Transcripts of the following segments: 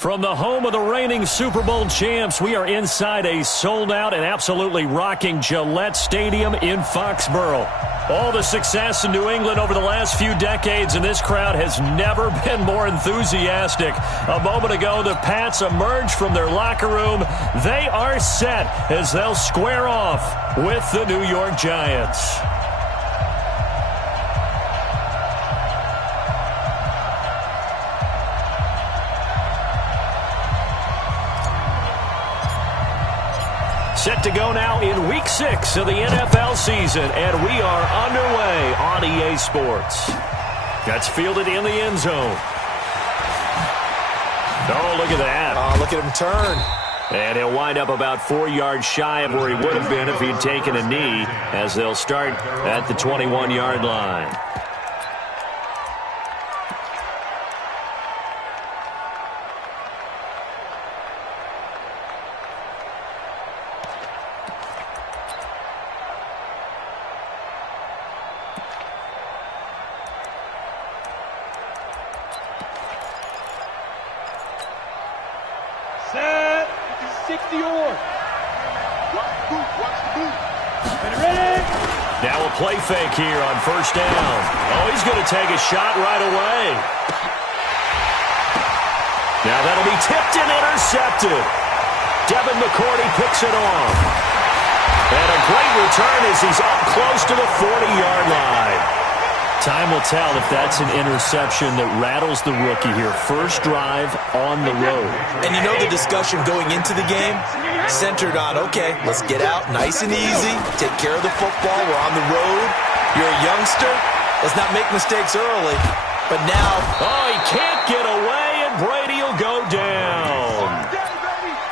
From the home of the reigning Super Bowl champs, we are inside a sold-out and absolutely rocking Gillette Stadium in Foxborough. All the success in New England over the last few decades, and this crowd has never been more enthusiastic. A moment ago, the Pats emerged from their locker room. They are set as they'll square off with the New York Giants. Set to go now in Week 6 of the NFL season, and we are underway on EA Sports. That's fielded in the end zone. Oh, look at that. Oh, look at him turn. And he'll wind up about 4 yards shy of where he would have been if he'd taken a knee, as they'll start at the 21-yard line. Now a play fake here on first down. Oh, he's going to take a shot right away. Now that'll be tipped and intercepted. Devin McCourty picks it off. And a great return as he's up close to the 40-yard line. Time will tell if that's an interception that rattles the rookie here. First drive on the road. And you know the discussion going into the game centered on, okay, let's get out nice and easy, take care of the football, we're on the road. You're a youngster, let's not make mistakes early. But now... Oh, he can't get away, and Brady will go down.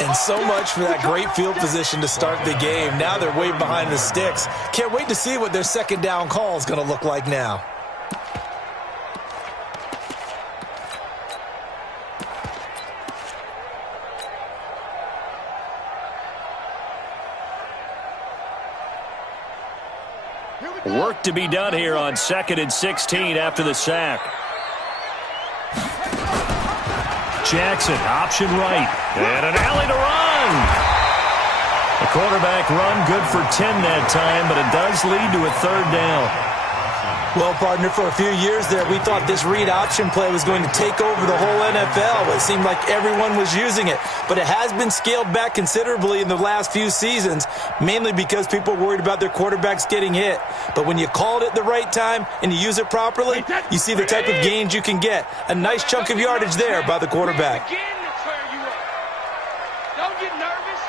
And so much for that great field position to start the game. Now they're way behind the sticks. Can't wait to see what their second down call is going to look like now. Work to be done here on 2nd and 16 after the sack. Jackson, option right. And an alley to run. The quarterback run good for 10 that time, but it does lead to a third down. Well, partner, for a few years there, we thought this read option play was going to take over the whole NFL. It seemed like everyone was using it. But it has been scaled back considerably in the last few seasons, mainly because people are worried about their quarterbacks getting hit. But when you call it at the right time and you use it properly, you see the type of gains you can get. A nice chunk of yardage there by the quarterback. Don't get nervous.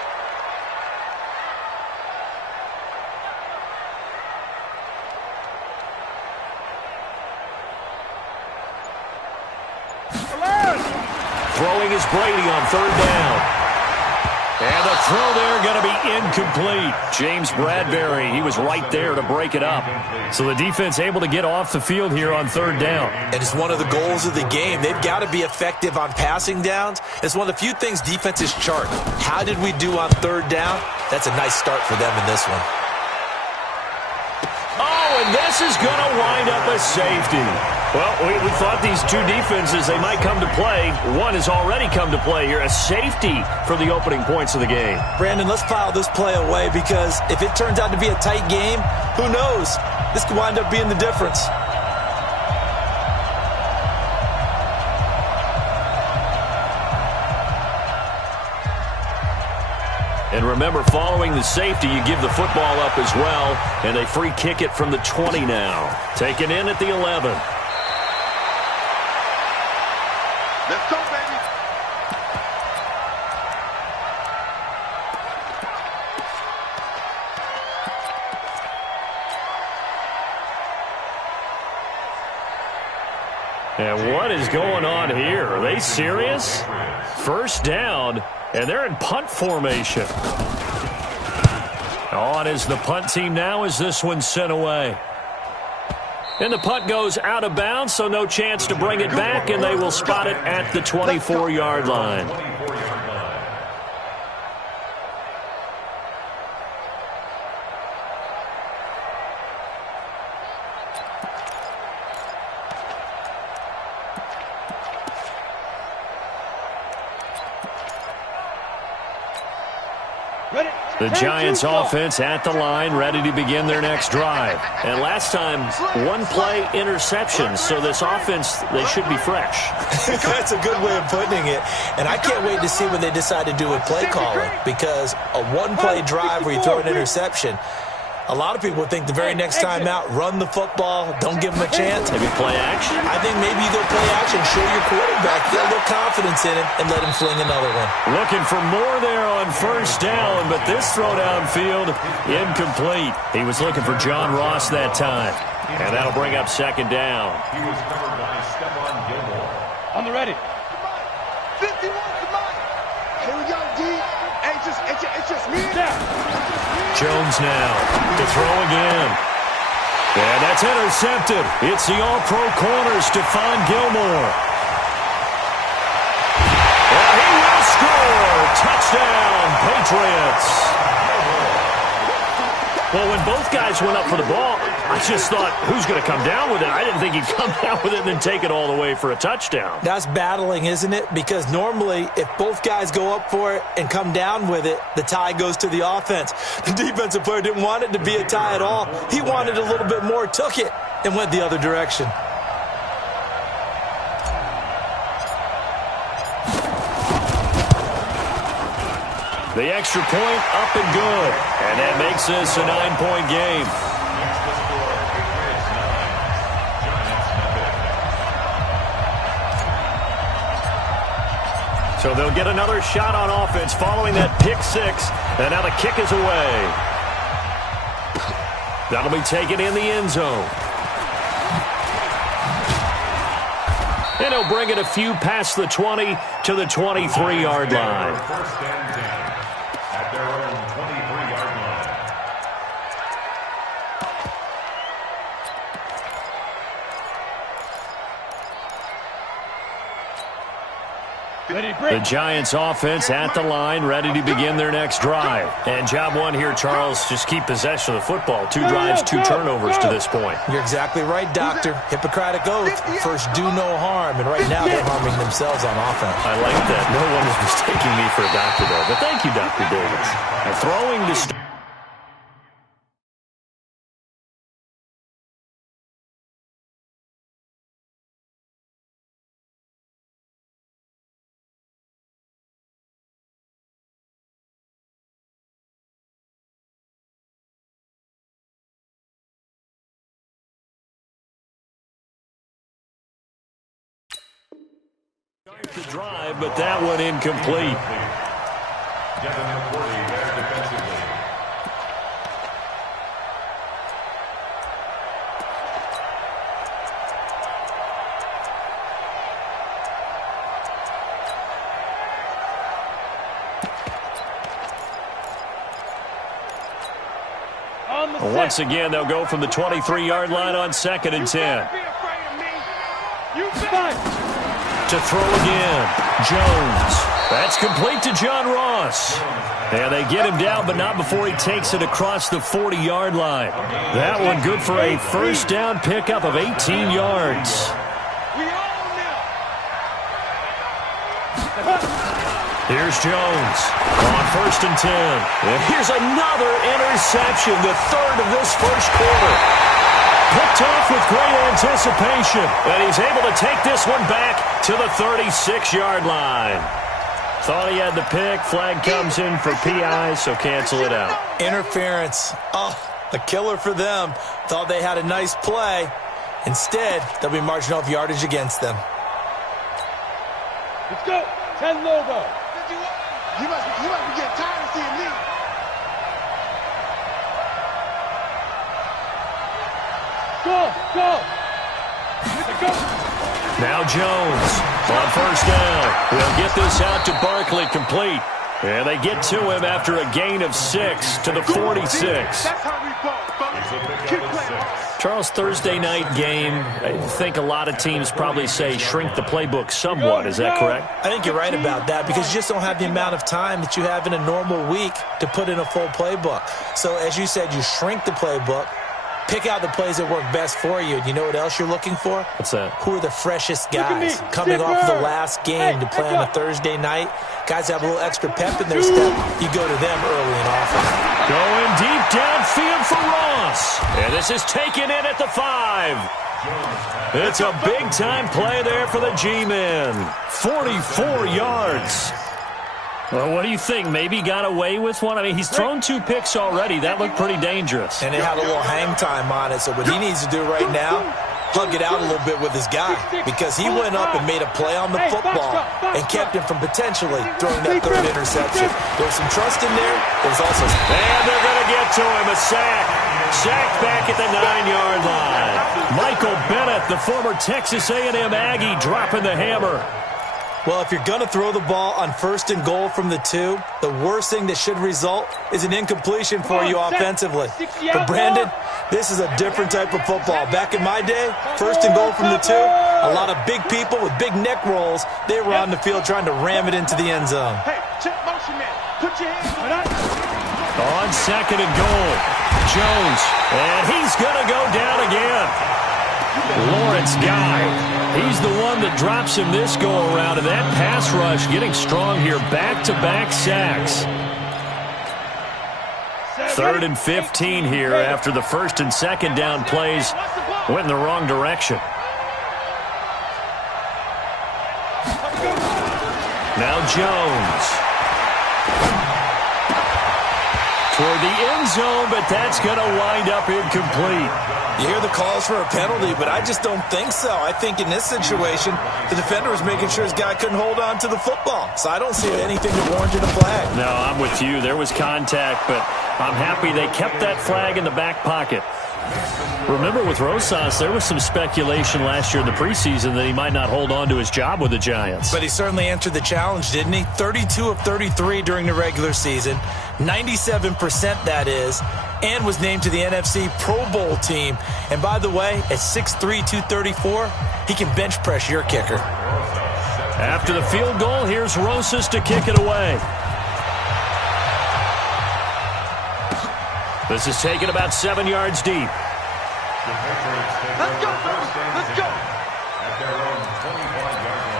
Throwing is Brady on third down. And the throw there going to be incomplete. James Bradbury, he was right there to break it up. So the defense able to get off the field here on third down. And it's one of the goals of the game. They've got to be effective on passing downs. It's one of the few things defenses chart. How did we do on third down? That's a nice start for them in this one. Oh, and this is going to wind up a safety. Well, we thought these two defenses, they might come to play. One has already come to play here. A safety for the opening points of the game. Brandon, let's file this play away because if it turns out to be a tight game, who knows? This could wind up being the difference. And remember, following the safety, you give the football up as well, and they free kick it from the 20 now. Taken in at the 11. Let's go, baby. And what is going on here? Are they serious? First down, and they're in punt formation. On is the punt team now as this one's sent away. And the punt goes out of bounds, so no chance to bring it back, and they will spot it at the 24-yard line. The Giants offense at the line, ready to begin their next drive. And last time, one-play interception, so this offense, they should be fresh. That's a good way of putting it. And I can't wait to see when they decide to do with play calling, because a one-play drive where you throw an interception, a lot of people think the very next time out, run the football, don't give them a chance. Maybe play action? I think maybe you go play action, show your quarterback, get a little confidence in him, and let him fling another one. Looking for more there on first down, but this throw downfield, incomplete. He was looking for John Ross that time. And that'll bring up second down. He was covered by Stephon Gilmore. On the ready. 51, come on. Here we go, D. Hey, it's just me. Jones now to throw again. And that's intercepted. It's the all-pro corner, Stephon Gilmore. And he will score. Touchdown, Patriots. Well, when both guys went up for the ball, I just thought, who's going to come down with it? I didn't think he'd come down with it and then take it all the way for a touchdown. That's battling, isn't it? Because normally, if both guys go up for it and come down with it, the tie goes to the offense. The defensive player didn't want it to be a tie at all. He wanted a little bit more, took it, and went the other direction. The extra point up and good. And that makes this a 9-point game. So they'll get another shot on offense following that pick six. And now the kick is away. That'll be taken in the end zone. And he'll bring it a few past the 20 to the 23-yard line. First and 10 at their own 23-yard line. The Giants offense at the line, ready to begin their next drive. And job one here, Charles, just keep possession of the football. 2 drives, 2 turnovers to this point. You're exactly right, Doctor. Hippocratic oath. First, do no harm. And right now, they're harming themselves on offense. I like that. No one is mistaking me for a doctor there. But thank you, Dr. Davis. And throwing to start. The drive, but that one incomplete. Devin McCourty there defensively. Once again, they'll go from the 23-yard line on 2nd and 10. To throw again, Jones. That's complete to John Ross. And they get him down, but not before he takes it across the 40-yard line. That one good for a first down pickup of 18 yards. Here's Jones on 1st and 10. And here's another interception, the 3rd of this first quarter. Picked off with great anticipation, and he's able to take this one back to the 36-yard line. Thought he had the pick. Flag comes in for PI, so cancel it out. Interference. Oh, a killer for them. Thought they had a nice play. Instead, they'll be marching off yardage against them. Let's go. 10 logo. You must be getting tired of seeing me. Go. Now Jones on 1st down. They'll get this out to Barkley, complete. And they get to him after a gain of 6 to the 46. That's how we ball, folks. Keep playing. Charles, Thursday night game, I think a lot of teams probably say shrink the playbook somewhat. Is that correct? I think you're right about that, because you just don't have the amount of time that you have in a normal week to put in a full playbook. So as you said, you shrink the playbook, Pick out the plays that work best for you. And you know what else you're looking for? What's that? Who are the freshest guys coming off the last game to play on a Thursday night? Guys have a little extra pep in their step. You go to them early and often. Going deep downfield for Ross. And this is taken in at the 5. It's a big-time play there for the G-men. 44 yards. Well, what do you think? Maybe got away with one? I mean, he's thrown 2 picks already. That looked pretty dangerous. And it had a little hang time on it. So what he needs to do right now, hug it out a little bit with his guy, because he went up and made a play on the football and kept him from potentially throwing that 3rd interception. There was some trust in there. There was also... And they're going to get to him. A sack. Sacked back at the 9-yard line. Michael Bennett, the former Texas A&M Aggie, dropping the hammer. Well, if you're going to throw the ball on 1st and goal from the 2, the worst thing that should result is an incompletion for you offensively. But, Brandon, this is a different type of football. Back in my day, 1st and goal from the 2, a lot of big people with big neck rolls, they were on the field trying to ram it into the end zone. Hey, check motion, man. Put your hands on that. On 2nd and goal, Jones, and he's going to go down again. Lawrence Guy, he's the one that drops him this go-around, and that pass rush getting strong here. Back-to-back sacks. 3rd and 15 here after the 1st and 2nd down plays went in the wrong direction. Now Jones. Toward the end zone, but that's going to wind up incomplete. You hear the calls for a penalty, but I just don't think so. I think in this situation, the defender was making sure his guy couldn't hold on to the football. So I don't see anything that warranted a flag. No, I'm with you. There was contact, but I'm happy they kept that flag in the back pocket. Remember, with Rosas, there was some speculation last year in the preseason that he might not hold on to his job with the Giants. But he certainly answered the challenge, didn't he? 32 of 33 during the regular season, 97% that is, and was named to the NFC Pro Bowl team. And by the way, at 6'3", 234, he can bench press your kicker. After the field goal, here's Rosas to kick it away. This is taken about 7 yards deep. Let's go, fellas. Let's go. At their own 25-yard line.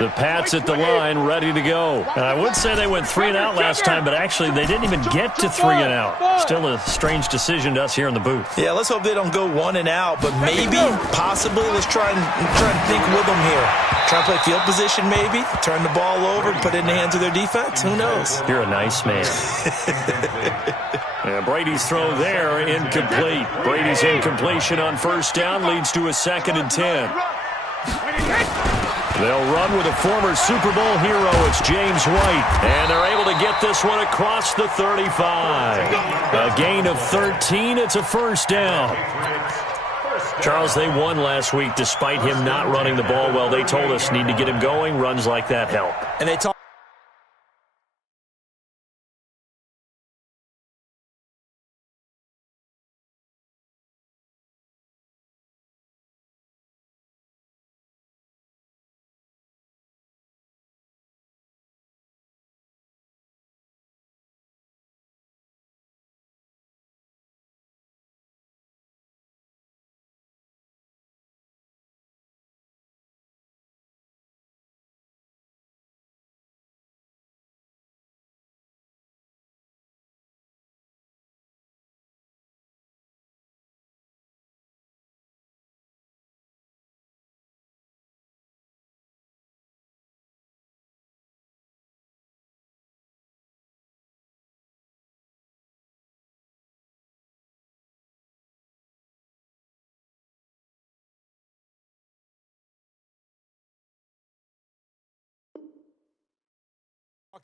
The Pats at the line, ready to go. And I would say they went 3 and out last time, but actually they didn't even get to 3 and out. Still a strange decision to us here in the booth. Yeah, let's hope they don't go 1 and out, but maybe, possibly, let's try and think with them here. Try to play field position maybe, turn the ball over, put it in the hands of their defense. Who knows? You're a nice man. Yeah, Brady's throw there, incomplete. Brady's incompletion on 1st down leads to a 2nd and 10. They'll run with a former Super Bowl hero. It's James White. And they're able to get this one across the 35. A gain of 13. It's a 1st down. Charles, they won last week despite him not running the ball well. They told us need to get him going. Runs like that help. And they talk.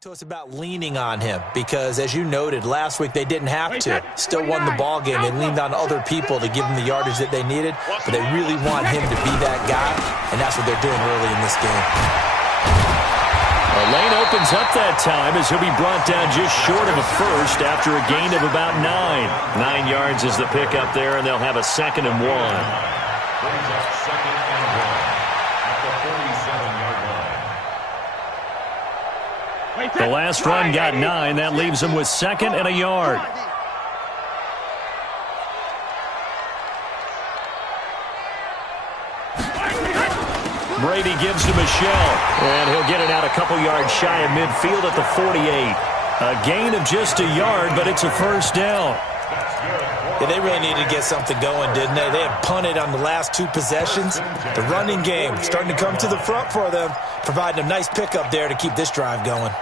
To us about leaning on him because, as you noted, last week they didn't have to. Still won the ball game. They leaned on other people to give them the yardage that they needed, but they really want him to be that guy, and that's what they're doing early in this game. The lane opens up that time as he'll be brought down just short of a 1st after a gain of about 9. 9 yards is the pickup there, and they'll have a 2nd and 1. The last run got 9. That leaves him with 2nd and a yard. Brady gives to Michelle, and he'll get it out a couple yards shy of midfield at the 48. A gain of just a yard, but it's a first down. Yeah, they really needed to get something going, didn't they? They had punted on the last 2 possessions. The running game starting to come to the front for them, providing a nice pickup there to keep this drive going.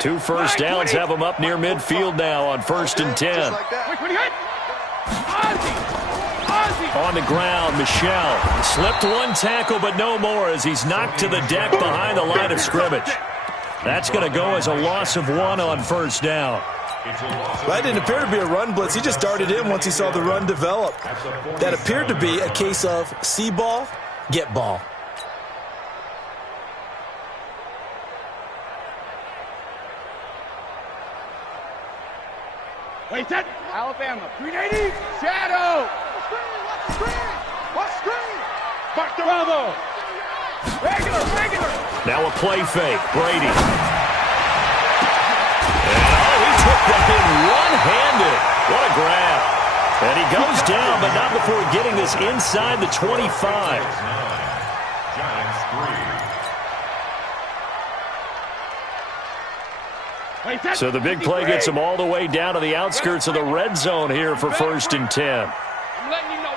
Two first downs have them up near midfield now on 1st and 10. On the ground, Michelle slipped 1 tackle, but no more as he's knocked to the deck behind the line of scrimmage. That's going to go as a loss of 1 on 1st down. That didn't appear to be a run blitz. He just darted in once he saw the run develop. That appeared to be a case of see ball, get ball. Wait, that Alabama, 380, shadow. What screen? Bravo. Regular. Now a play fake, Brady. And he took that in one-handed. What a grab. And he goes down, but not before getting this inside the 25. Giants 3. So the big play gets them all the way down to the outskirts of the red zone here for 1st and 10. I'm letting you know.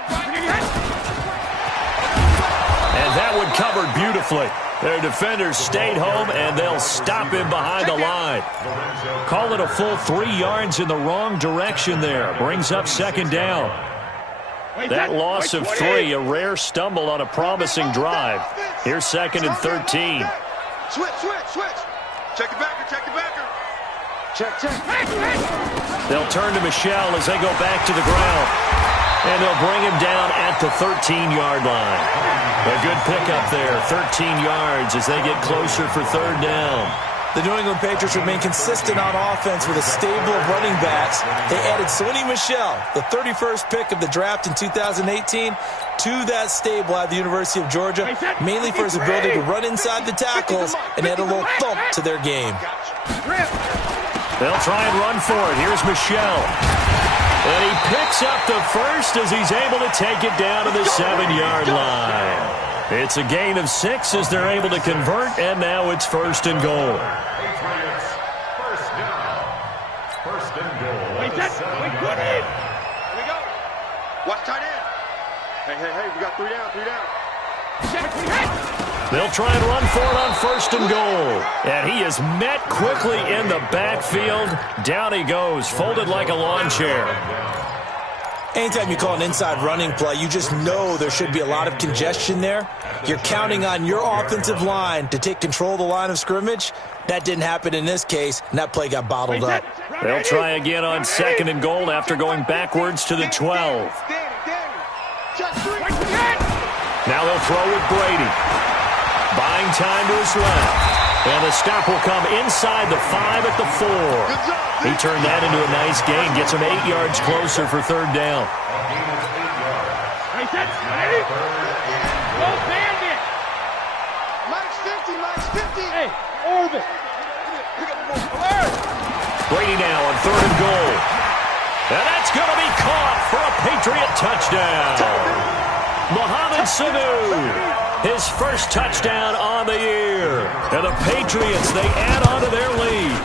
And that one covered beautifully. Their defenders stayed home, and they'll stop him behind the line. Call it a full 3 yards in the wrong direction there. Brings up 2nd down. That loss of 3, a rare stumble on a promising drive. Here's 2nd and 13. Switch. Check the backer. Check. They'll turn to Michelle as they go back to the ground. And they'll bring him down at the 13-yard line. A good pickup there, 13 yards as they get closer for 3rd down. The New England Patriots remain consistent on offense with a stable of running backs. They added Sony Michel, the 31st pick of the draft in 2018, to that stable at the University of Georgia, mainly for his ability to run inside the tackles and add a little thump to their game. They'll try and run for it. Here's Michel. And he picks up the first as he's able to take it down to the 7-yard line. It's a gain of 6 as they're able to convert, and now it's 1st and goal. Patriots, 1st down. 1st and goal. Wait, good in. Here we go. Watch tight end. Hey, we got 3 down. They'll try and run for it on 1st and goal. And he is met quickly in the backfield. Down he goes, folded like a lawn chair. Anytime you call an inside running play, you just know there should be a lot of congestion there. You're counting on your offensive line to take control of the line of scrimmage. That didn't happen in this case, and that play got bottled up. They'll try again on 2nd and goal after going backwards to the 12. Now they'll throw with Brady. Buying time to his left. And the stop will come inside the 5 at the 4. He turned that into a nice gain. Gets him 8 yards closer for 3rd down. Hey, orbit. Brady now on 3rd and goal. And that's going to be caught for a Patriot touchdown. Mohamed Sanu, his first touchdown on the year. And the Patriots, they add on to their lead.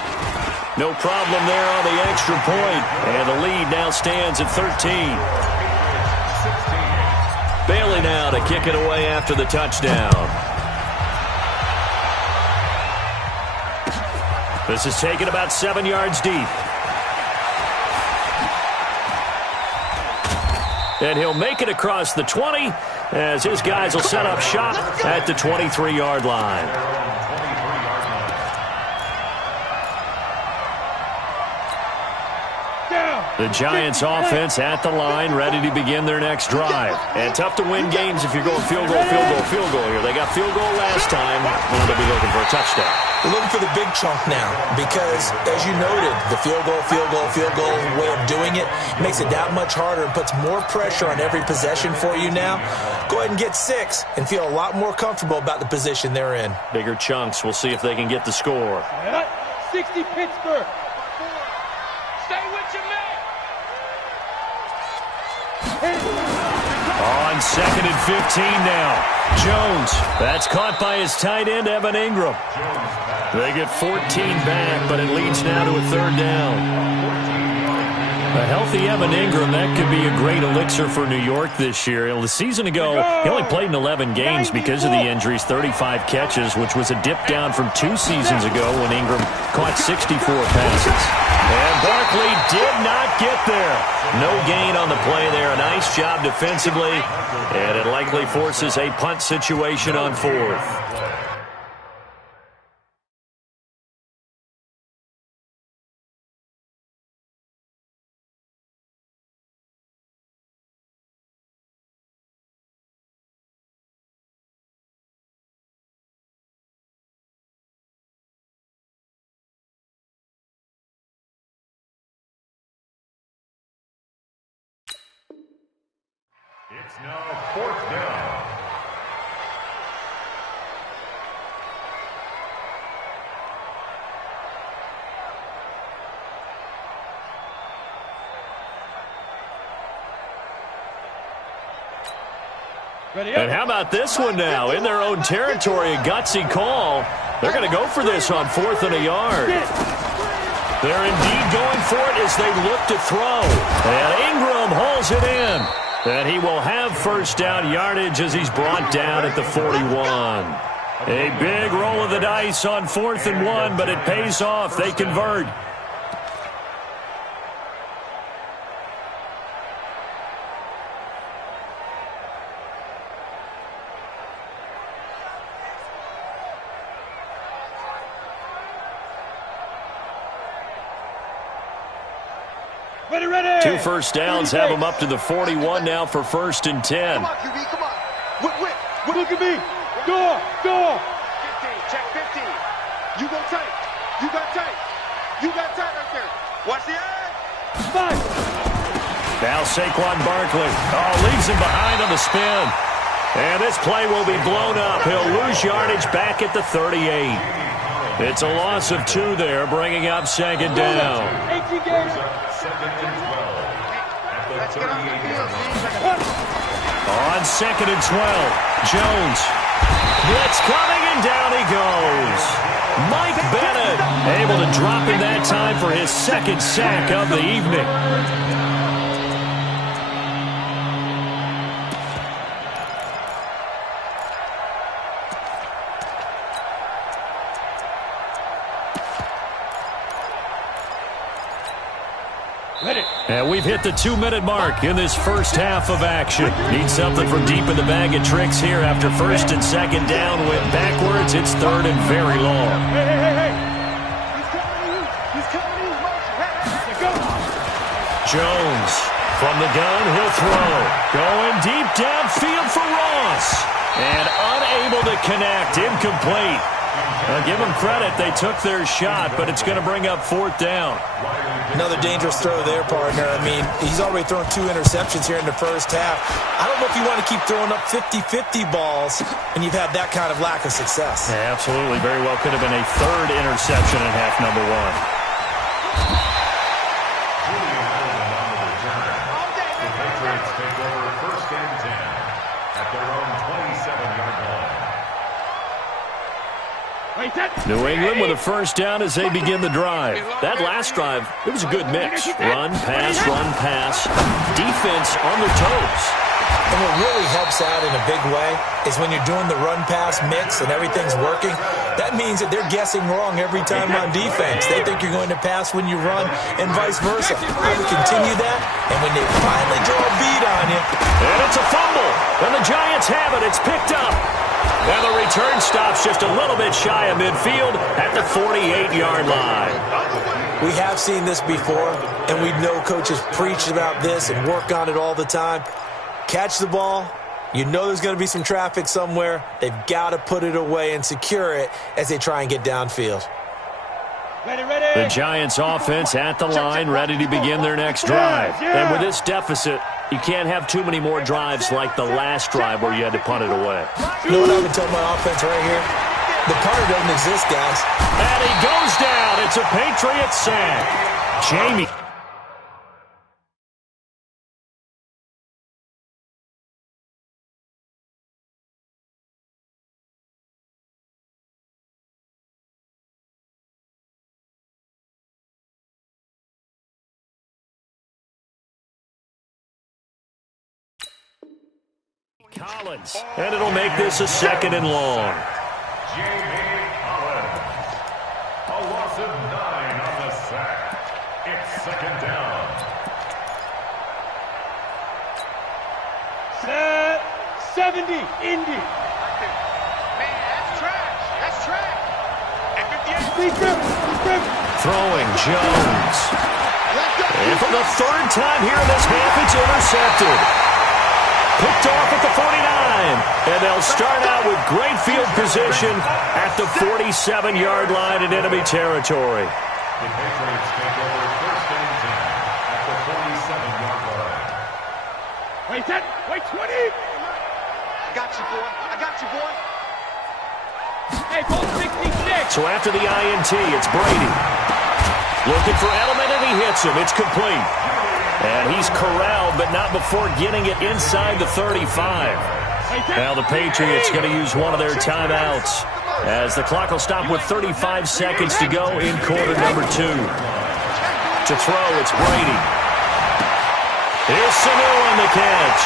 No problem there on the extra point. And the lead now stands at 13. Bailey now to kick it away after the touchdown. This is taken about 7 yards deep. And he'll make it across the 20 as his guys will set up shop at the 23-yard line. Down. The Giants offense at the line, ready to begin their next drive. And tough to win games if you're going field goal here. They got field goal last time. Well, they'll be looking for a touchdown. They're looking for the big chunk now because, as you noted, the field goal way of doing it makes it that much harder and puts more pressure on every possession for you now. Go ahead and get 6 and feel a lot more comfortable about the position they're in. Bigger chunks. We'll see if they can get the score. 60 Pittsburgh. Stay with your man. On 2nd and 15 now. Jones. That's caught by his tight end, Evan Ingram. They get 14 back, but it leads now to a 3rd down. A healthy Evan Ingram, that could be a great elixir for New York this year. The season ago, he only played in 11 games because of the injuries, 35 catches, which was a dip down from 2 seasons ago when Ingram caught 64 passes. And Barkley did not get there. No gain on the play there. A nice job defensively, and it likely forces a punt situation on 4th. It's now 4th down. And how about this one now? In their own territory, a gutsy call. They're going to go for this on 4th and a yard. They're indeed going for it as they look to throw. And Ingram hauls it in. And he will have 1st down yardage as he's brought down at the 41. A big roll of the dice on 4th and 1, but it pays off. They convert. Ready. 2 first downs have them up to the 41 now for 1st and 10. Come on, QB, come on. Whip. Look at me. Go. 15, check 15. You go tight. You got tight. You got tight right there. Watch the edge. 5. Now Saquon Barkley. Leaves him behind on the spin. And this play will be blown up. He'll lose yardage back at the 38. It's a loss of 2 there, bringing up 2nd down. 18 games. 2nd and 12. At the 38. On 2nd and 12, Jones. Blitz coming, and down he goes. Mike Bennett able to drop him that time for his 2nd sack of the evening. And we've hit the 2-minute mark in this first half of action. Need something from deep in the bag of tricks here after 1st and 2nd down. Went backwards. It's 3rd and very long. Hey. He's coming to you. Go. Jones from the gun. He'll throw. Going deep downfield for Ross. And unable to connect. Incomplete. Give them credit. They took their shot, but it's going to bring up 4th down. Another dangerous throw there, partner. I mean, he's already thrown 2 interceptions here in the first half. I don't know if you want to keep throwing up 50-50 balls, and you've had that kind of lack of success. Yeah, absolutely. Very well could have been a 3rd interception in half number 1. The Patriots take over 1st and 10 at their own 27-yard line. New England with a 1st down as they begin the drive. That last drive, it was a good mix. Run, pass. Defense on their toes. And what really helps out in a big way is when you're doing the run-pass mix and everything's working, that means that they're guessing wrong every time on defense. They think you're going to pass when you run and vice versa. I would continue that, and when they finally draw a bead on you. And it's a fumble. And the Giants have it. It's picked up. And the return stops just a little bit shy of midfield at the 48-yard line. We have seen this before, and we know coaches preach about this and work on it all the time. Catch the ball. You know there's going to be some traffic somewhere. They've got to put it away and secure it as they try and get downfield. The Giants offense at the line, ready to begin their next drive. And with this deficit, you can't have too many more drives like the last drive where you had to punt it away. You know what I've been telling my offense right here? The punter doesn't exist, guys. And he goes down. It's a Patriots sack. Jamie. Collins, and it'll make this a 2nd and long. Jamie Collins. A loss of 9 on the sack. It's 2nd down. Set 70, Indy. Man, that's trash. That's trash. And 58. Throwing Jones. And for the 3rd time here in this half, it's intercepted. Picked off at the 49. And they'll start out with great field position at the 47-yard line in enemy territory. The Patriots take over 1st and 10 at the 47-yard line. Wait, that. Wait, 20. I got you, boy. I got you, boy. Hey, ball 66. So after the INT, it's Brady. Looking for Element, and he hits him. It's complete. And he's corralled, but not before getting it inside the 35. Now the Patriots going to use one of their timeouts as the clock will stop with 35 seconds to go in quarter number 2. To throw, it's Brady. Here's Sanu on the catch.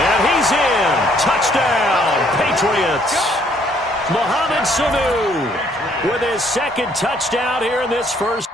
And he's in. Touchdown, Patriots. Mohamed Sanu with his 2nd touchdown here in this first.